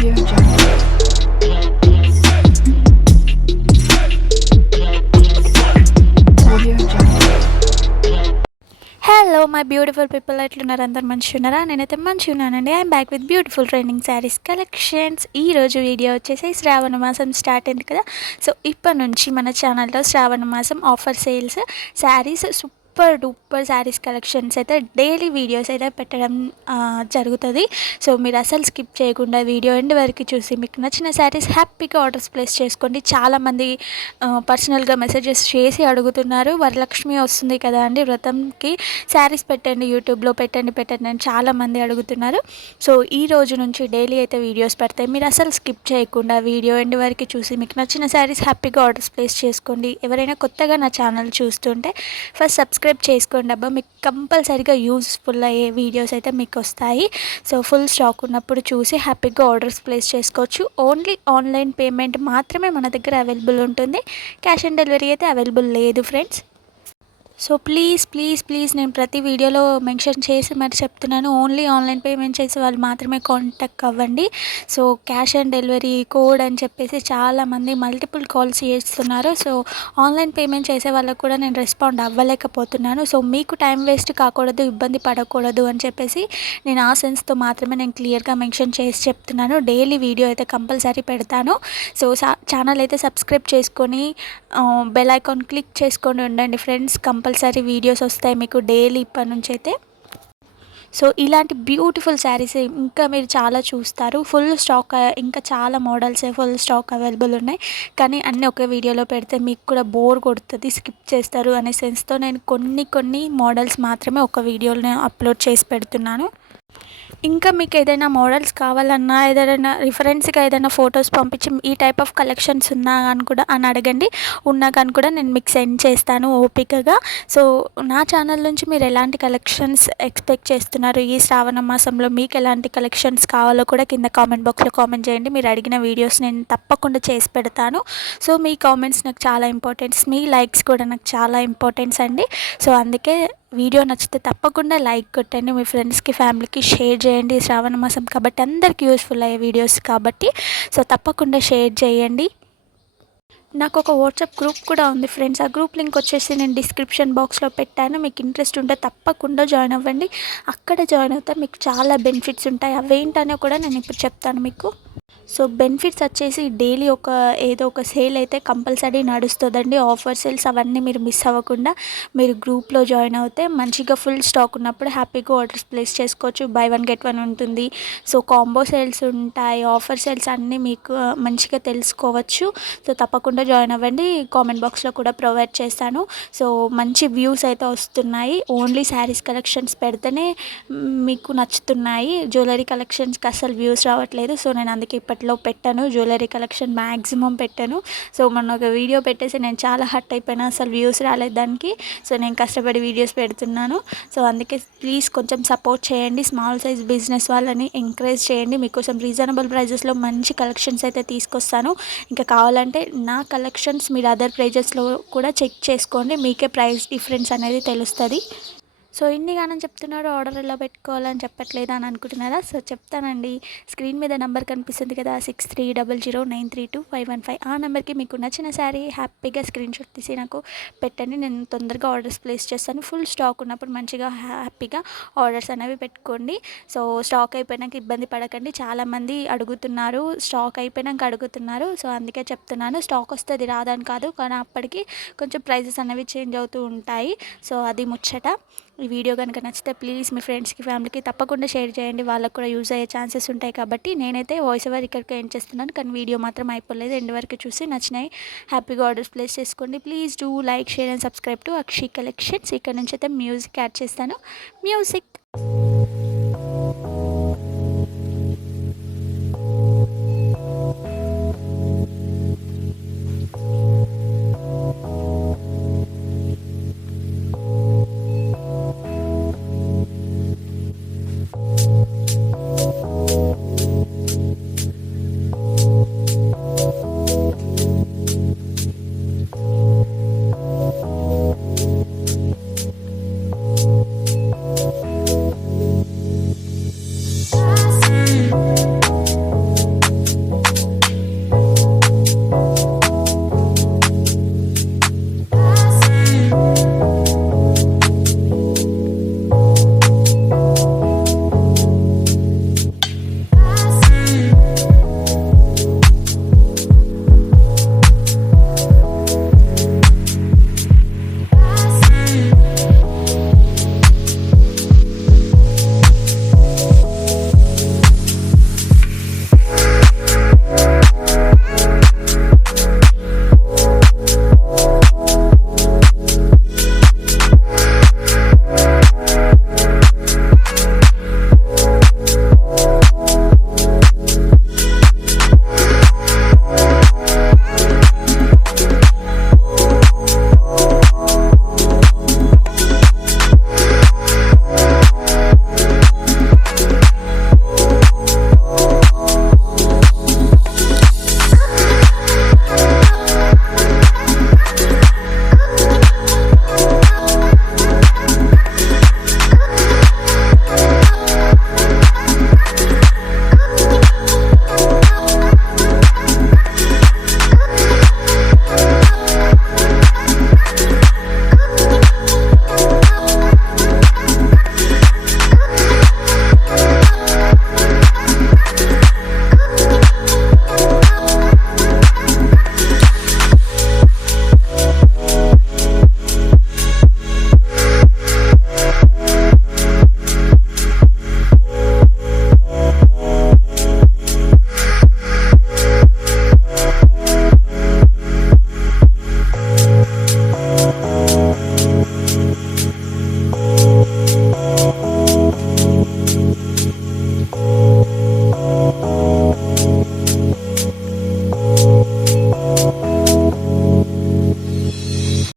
Audio Jungle. Audio Jungle. Hello my beautiful people, ఎట్లున్నారు? అందరు మంచిగా ఉన్నారా? నేనైతే మంచిగా ఉన్నానండి. I'm back with beautiful trending saris collections. ఈరోజు వీడియో వచ్చేసి శ్రావణ మాసం స్టార్ట్ అయింది కదా. సో ఇప్పటి నుంచి మన ఛానల్లో శ్రావణ మాసం offer sales saris super duper saris collections అయితే డైలీ వీడియోస్ అయితే పెట్టడం జరుగుతుంది. సో మీరు అసలు స్కిప్ చేయకుండా వీడియో ఎండ్ వరకు చూసి మీకు నచ్చిన శారీస్ హ్యాపీగా ఆర్డర్స్ ప్లేస్ చేసుకోండి. చాలామంది పర్సనల్గా మెసేజెస్ చేసి అడుగుతున్నారు, వరలక్ష్మి వస్తుంది కదా అండి, వ్రతంకి శారీస్ పెట్టండి, యూట్యూబ్లో పెట్టండి అని చాలామంది అడుగుతున్నారు. సో ఈ రోజు నుంచి డైలీ అయితే వీడియోస్ పెడతాయి. మీరు అసలు స్కిప్ చేయకుండా వీడియో ఎండ్ వరకు చూసి మీకు నచ్చిన శారీస్ హ్యాపీగా ఆర్డర్స్ ప్లేస్ చేసుకోండి. ఎవరైనా కొత్తగా నా ఛానల్ చూస్తుంటే ఫస్ట్ సబ్స్క్రైబ్ చేసుకోండి అబ్బా, మీకు కంపల్సరీగా యూస్ఫుల్ అయ్యే వీడియోస్ అయితే మీకు వస్తాయి. సో ఫుల్ స్టాక్ ఉన్నప్పుడు చూసి హ్యాపీగా ఆర్డర్స్ ప్లేస్ చేసుకోవచ్చు. ఓన్లీ ఆన్లైన్ పేమెంట్ మాత్రమే మన దగ్గర అవైలబుల్ ఉంటుంది. క్యాష్ ఆన్ డెలివరీ అయితే అవైలబుల్ లేదు ఫ్రెండ్స్. సో ప్లీజ్ నేను ప్రతి వీడియోలో మెన్షన్ చేసి మరి చెప్తున్నాను, ఓన్లీ ఆన్లైన్ పేమెంట్ చేసే వాళ్ళు మాత్రమే కాంటాక్ట్ అవ్వండి. So cash on delivery code అని చెప్పేసి చాలామంది మల్టిపుల్ కాల్స్ చేస్తున్నారు. సో ఆన్లైన్ పేమెంట్ చేసే వాళ్ళకు కూడా నేను రెస్పాండ్ అవ్వలేకపోతున్నాను. సో మీకు టైం వేస్ట్ కాకూడదు, ఇబ్బంది పడకూడదు అని చెప్పేసి నేను ఆ సెన్స్తో మాత్రమే నేను క్లియర్గా మెన్షన్ చేసి చెప్తున్నాను. డైలీ వీడియో అయితే కంపల్సరీ పెడతాను. సో ఛానల్ అయితే సబ్స్క్రైబ్ చేసుకొని బెల్ ఐకాన్ క్లిక్ చేసుకొని ఉండండి ఫ్రెండ్స్. కంపల్సరీ వీడియోస్ వస్తాయి మీకు డైలీ ఇప్పటి నుంచి అయితే. సో ఇలాంటి బ్యూటిఫుల్ శారీస్ ఇంకా మీరు చాలా చూస్తారు. ఫుల్ స్టాక్, ఇంకా చాలా మోడల్స్ ఫుల్ స్టాక్ అవైలబుల్ ఉన్నాయి. కానీ అన్నీ ఒకే వీడియోలో పెడితే మీకు కూడా బోర్ కొడుతుంది, స్కిప్ చేస్తారు అనే సెన్స్తో నేను కొన్ని మోడల్స్ మాత్రమే ఒక వీడియోలో అప్లోడ్ చేసి పెడుతున్నాను. ఇంకా మీకు ఏదైనా మోడల్స్ కావాలన్నా, ఏదైనా రిఫరెన్స్గా ఏదైనా ఫొటోస్ పంపించి ఈ టైప్ ఆఫ్ కలెక్షన్స్ ఉన్నా కానీ కూడా అని అడగండి. ఉన్నా కానీ కూడా నేను మీకు సెండ్ చేస్తాను ఓపికగా. సో నా ఛానల్ నుంచి మీరు ఎలాంటి కలెక్షన్స్ ఎక్స్పెక్ట్ చేస్తున్నారు, ఈ శ్రావణ మాసంలో మీకు ఎలాంటి కలెక్షన్స్ కావాలో కూడా కింద కామెంట్ బాక్స్లో కామెంట్ చేయండి. మీరు అడిగిన వీడియోస్ నేను తప్పకుండా చేసి పెడతాను. సో మీ కామెంట్స్ నాకు చాలా ఇంపార్టెంట్స్, మీ లైక్స్ కూడా నాకు చాలా ఇంపార్టెన్స్ అండి. సో అందుకే వీడియో నచ్చితే తప్పకుండా లైక్ కొట్టండి, మీ ఫ్రెండ్స్కి ఫ్యామిలీకి షేర్ చేయండి. శ్రావణ మాసం కాబట్టి అందరికీ యూస్ఫుల్ అయ్యే వీడియోస్ కాబట్టి సో తప్పకుండా షేర్ చేయండి. నాకు ఒక వాట్సాప్ గ్రూప్ కూడా ఉంది ఫ్రెండ్స్. ఆ గ్రూప్ లింక్ వచ్చేసి నేను డిస్క్రిప్షన్ బాక్స్లో పెట్టాను. మీకు ఇంట్రెస్ట్ ఉంటే తప్పకుండా జాయిన్ అవ్వండి. అక్కడ జాయిన్ అవుతే మీకు చాలా బెనిఫిట్స్ ఉంటాయి. అవేంటనే కూడా నేను ఇప్పుడు చెప్తాను మీకు. సో బెనిఫిట్స్ వచ్చేసి డైలీ ఏదో ఒక సేల్ అయితే కంపల్సరీ నడుస్తుందండి. ఆఫర్ సేల్స్ అవన్నీ మీరు మిస్ అవ్వకుండా మీరు గ్రూప్లో జాయిన్ అవుతే మంచిగా ఫుల్ స్టాక్ ఉన్నప్పుడు హ్యాపీగా ఆర్డర్స్ ప్లేస్ చేసుకోవచ్చు. బై 1 get 1 ఉంటుంది. సో కాంబో సేల్స్ ఉంటాయి, ఆఫర్ సేల్స్ అన్నీ మీకు మంచిగా తెలుసుకోవచ్చు. సో తప్పకుండా జాయిన్ అవ్వండి. కామెంట్ బాక్స్లో కూడా ప్రొవైడ్ చేస్తాను. సో మంచి వ్యూస్ అయితే వస్తున్నాయి. ఓన్లీ శారీస్ కలెక్షన్స్ పెడితేనే మీకు నచ్చుతున్నాయి. జ్యువెలరీ కలెక్షన్స్కి అసలు వ్యూస్ రావట్లేదు. సో నేను అందుకే ఇప్పట్లో పెట్టాను, జ్యువెలరీ కలెక్షన్ మ్యాక్సిమం పెట్టాను. సో మొన్న ఒక వీడియో పెట్టేసి నేను చాలా హర్ట్ అయిపోయినా, అసలు వ్యూస్ రాలేదు దానికి. సో నేను కష్టపడి వీడియోస్ పెడుతున్నాను. సో అందుకే ప్లీజ్ కొంచెం సపోర్ట్ చేయండి. స్మాల్ సైజ్ బిజినెస్ వాళ్ళని ఎంకరేజ్ చేయండి. మీకోసం రీజనబుల్ ప్రైజెస్లో మంచి కలెక్షన్స్ అయితే తీసుకొస్తాను. ఇంకా కావాలంటే నా కలెక్షన్స్ మీరు అదర్ ప్రైజెస్లో కూడా చెక్ చేసుకోండి, మీకే ప్రైస్ డిఫరెన్స్ అనేది తెలుస్తుంది. సో ఇన్ని గానం చెప్తున్నాడు, ఆర్డర్ ఎలా పెట్టుకోవాలని చెప్పట్లేదా అని అనుకుంటున్నారా? సో చెప్తానండి. స్క్రీన్ మీద నెంబర్ కనిపిస్తుంది కదా, 6300932515. ఆ నెంబర్కి మీకు నచ్చిన శారీ హ్యాపీగా స్క్రీన్ షాట్ తీసి నాకు పెట్టండి. నేను తొందరగా ఆర్డర్స్ ప్లేస్ చేస్తాను. ఫుల్ స్టాక్ ఉన్నప్పుడు మంచిగా హ్యాపీగా ఆర్డర్స్ అనేవి పెట్టుకోండి. సో స్టాక్ అయిపోయినాక ఇబ్బంది పడకండి. చాలామంది అడుగుతున్నారు, స్టాక్ అయిపోయినాక అడుగుతున్నారు. సో అందుకే చెప్తున్నాను, స్టాక్ వస్తుంది రాదని కాదు, కానీ అప్పటికి కొంచెం ప్రైజెస్ అనేవి చేంజ్ అవుతూ ఉంటాయి. సో అది ముచ్చట. ఈ వీడియో కనుక నచ్చితే ప్లీజ్ మీ ఫ్రెండ్స్కి ఫ్యామిలీకి తప్పకుండా షేర్ చేయండి. వాళ్ళకు కూడా యూజ్ అయ్యే ఛాన్సెస్ ఉంటాయి కాబట్టి. నేనైతే వాయిస్ ఓవర్ ఇక్కడికి ఏం చేస్తున్నాను, కానీ వీడియో మాత్రం అయిపోలేదు. ఎండ్ వరకు చూసి నచ్చినాయి హ్యాపీగా ఆర్డర్స్ ప్లేస్ చేసుకోండి. Please do like, share and subscribe to Akshi collections. ఇక్కడ నుంచి అయితే మ్యూజిక్ యాడ్ చేస్తాను. మ్యూజిక్